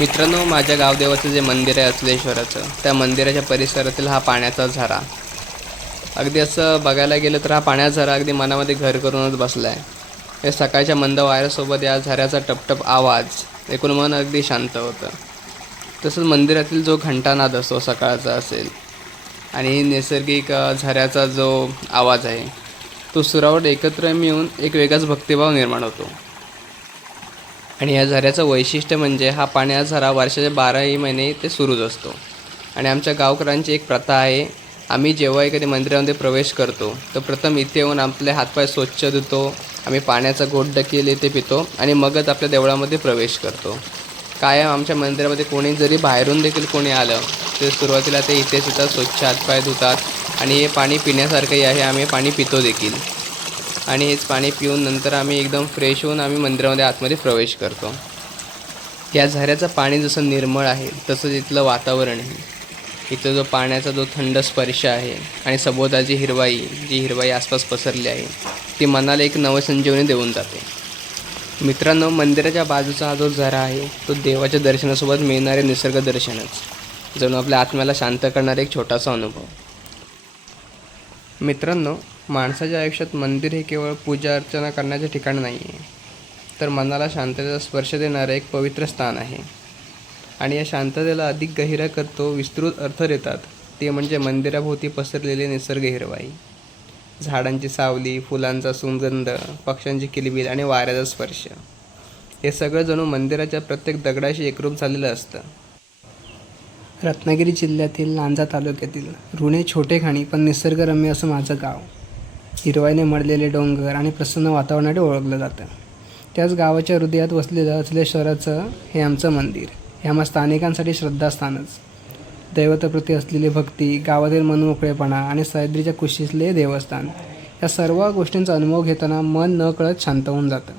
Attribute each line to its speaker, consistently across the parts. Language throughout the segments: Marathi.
Speaker 1: मित्रांनो माझ्या गावदेवाचं जे मंदिर आहे असलेश्वराचं त्या मंदिराच्या परिसरातील हा पाण्याचा झरा. अगदी असं बघायला गेलं तर हा पाण्याचा झरा अगदी मनामध्ये घर करूनच बसला आहे या सकाळच्या मंद वाऱ्यासोबत या झऱ्याचा टपटप आवाज एकूण मन अगदी शांत होतं. तसंच मंदिरातील जो घंटानाद असतो सकाळचा असेल आणि नैसर्गिक झऱ्याचा जो आवाज आहे तो सुरावट एकत्र मिळून एक वेगळाच भक्तिभाव निर्माण होतो. आणि या झऱ्याचं वैशिष्ट्य म्हणजे हा पाण्याचा झरा वर्षाचे बाराही महिने ते सुरूच असतो. आणि आमच्या गावकऱ्यांची एक प्रथा आहे आम्ही जेव्हा एखाद्या मंदिरामध्ये प्रवेश करतो तर प्रथम इथे येऊन आपले हातपाय स्वच्छ धुतो आम्ही पाण्याचा घोट डकेल इथे पितो आणि मगच आपल्या देवळामध्ये प्रवेश करतो. कायम आमच्या मंदिरामध्ये कोणी जरी बाहेरून देखील कोणी आलं तर सुरुवातीला ते इथे सुद्धा स्वच्छ हातपाय धुतात आणि हे पाणी पिण्यासारखंही आहे आम्ही पाणी पितो देखील. आणि हेच पाणी पिऊन नंतर आम्ही एकदम फ्रेश होऊन आम्ही मंदिरामध्ये आतमध्ये प्रवेश करतो. या झऱ्याचं पाणी जसं निर्मळ आहे तसंच इथलं वातावरणही इथं जो पाण्याचा जो थंड स्पर्श आहे आणि सभोवताची हिरवाई जी हिरवाई आसपास पसरली आहे ती मनाला एक नवसंजीवनी देऊन जाते. मित्रांनो मंदिराच्या बाजूचा हा जो झरा आहे तो देवाच्या दर्शनासोबत मिळणारे निसर्ग दर्शनच जणू आपल्या आत्म्याला शांत करणारा एक छोटासा अनुभव. मित्रांनो माणसाच्या आयुष्यात मंदिर हे केवळ पूजा अर्चना करण्याचे ठिकाण नाही आहे तर मनाला शांततेचा स्पर्श देणारं एक पवित्र स्थान आहे. आणि या शांततेला अधिक गहिरा करतो विस्तृत अर्थ देतात. ते म्हणजे मंदिराभोवती पसरलेले निसर्ग हिरवाई. झाडांची सावली फुलांचा सुगंध पक्ष्यांची किलबिल आणि वाऱ्याचा स्पर्श. हे सगळं जणू मंदिराच्या प्रत्येक दगडाशी एकरूप झालेलं असतं.
Speaker 2: रत्नागिरी जिल्ह्यातील लांजा तालुक्यातील ऋणे छोटे खाणी पण निसर्गरम्य असं माझं गाव. हिरवाईने मडलेले डोंगर आणि प्रसन्न वातावरणाने ओळखलं जातं. त्याच गावाच्या हृदयात वसलेलं असलेश्वराचं हे आमचं मंदिर. हे आम्हा स्थानिकांसाठी श्रद्धास्थानच. दैवताप्रती असलेली भक्ती गावातील मनमोकळेपणा आणि सह्याद्रीच्या कुशीतले देवस्थान या सर्व गोष्टींचा अनुभव घेताना मन न कळत शांत होऊन जातं.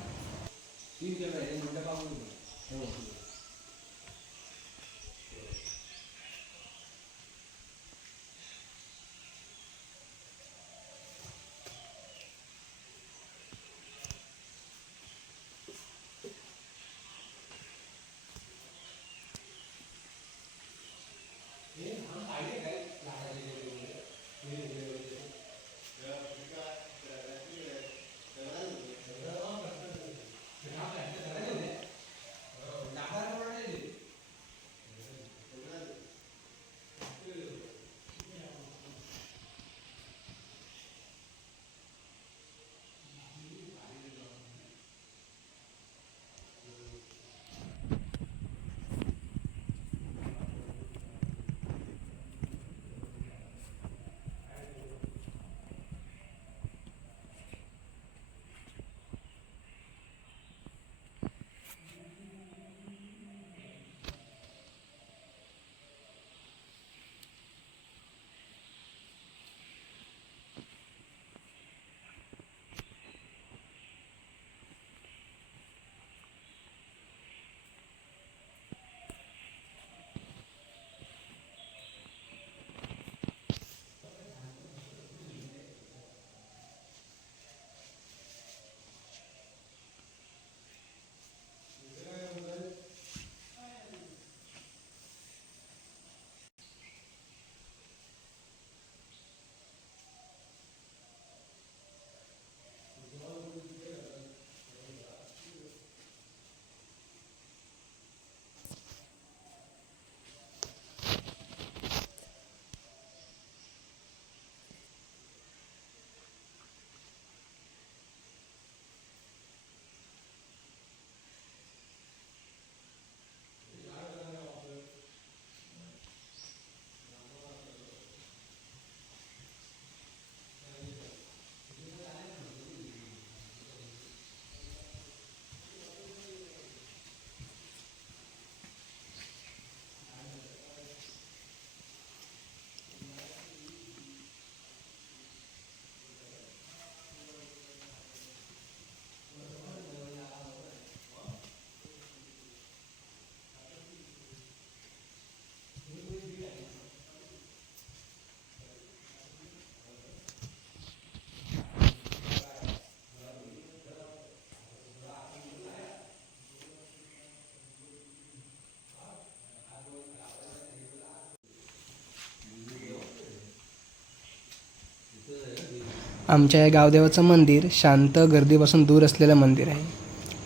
Speaker 2: आमच्या या गावदेवाचं मंदिर शांत गर्दीपासून दूर असलेलं मंदिर आहे.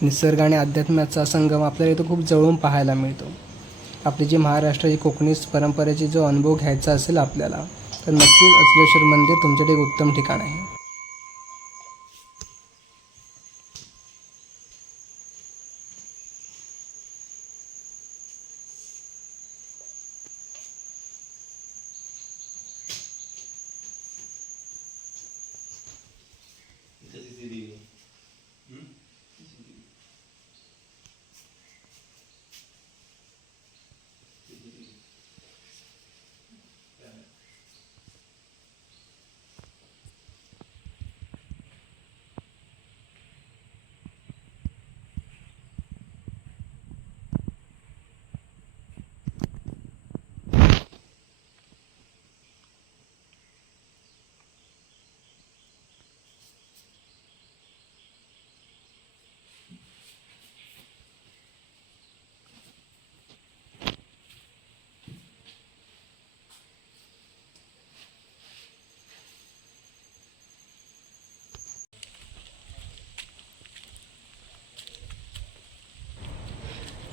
Speaker 2: निसर्ग आणि अध्यात्माचा संगम आपल्याला इथं खूप जवळून पाहायला मिळतो. आपली जी महाराष्ट्राची कोकणी परंपरेची जो अनुभव घ्यायचा असेल आपल्याला तर नक्कीच अचलेश्वर मंदिर तुमच्यासाठी एक उत्तम ठिकाण आहे.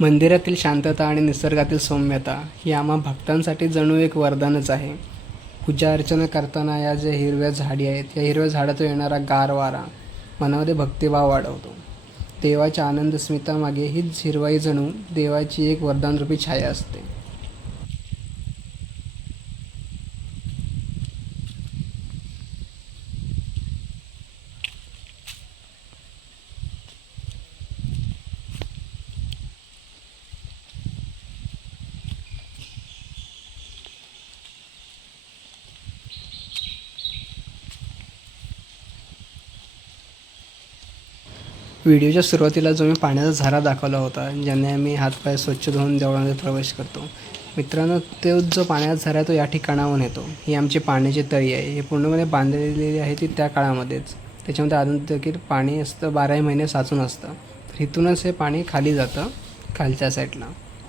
Speaker 2: मंदिरातील शांतता आणि निसर्गातील सौम्यता ही आम्हा भक्तांसाठी जणू एक वरदानच आहे. पूजा अर्चना करताना या ज्या हिरव्या झाडी आहेत या हिरव्या झाडातून येणारा गार वारा मनामध्ये भक्तिभाव वाढवतो. देवाच्या आनंद स्मितामागे हीच हिरवाई जणू देवाची एक वरदानरूपी छाया असते. व्हिडिओच्या सुरुवातीला जो मी पाण्याचा झरा दाखवला होता ज्याने आम्ही हातपाय स्वच्छ धुवून देवळामध्ये प्रवेश करतो. मित्रांनो तो जो पाण्याचा झरा आहे तो या ठिकाणाहून येतो. ही आमची पाण्याची तळी आहे. हे पूर्णपणे बांधलेली आहे ती त्या काळामध्येच. त्याच्यामध्ये अजून देखील पाणी असतं बाराही महिने साचून असतं. तर इथूनच हे पाणी खाली जातं खालच्या साईडला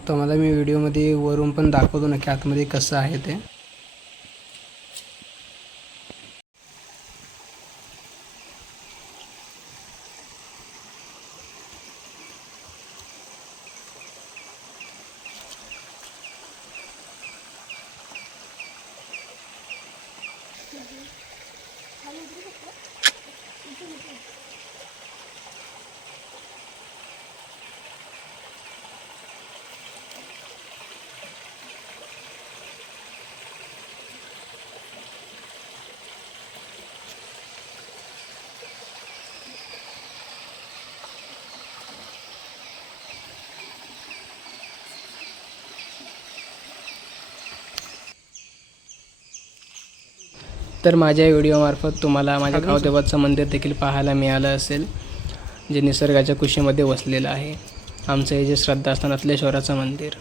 Speaker 2: तुम्हाला मी व्हिडिओमध्ये वरून पण दाखवतो नक्की आतमध्ये कसं आहे ते. तर माझ्या व्हिडिओमार्फत तुम्हाला माझ्या गावदेवाचं मंदिर देखील पाहायला मिळालं असेल जे निसर्गाच्या कुशीमध्ये वसलेलं आहे. आमचं हे जे श्रद्धास्थान अतलेश्वराचं मंदिर.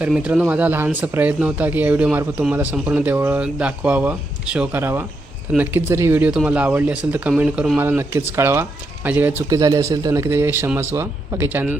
Speaker 2: तर मित्रांनो माझा लहानसा प्रयत्न होता की या व्हिडिओमार्फत तुम्हाला संपूर्ण देवळं दाखवावं शो करावा. तर नक्कीच जर ही व्हिडिओ तुम्हाला आवडली असेल तर कमेंट करून मला नक्कीच कळवा. माझी काही चुकी झाली असेल तर नक्की त्याची क्षमस्व बाकी चॅनल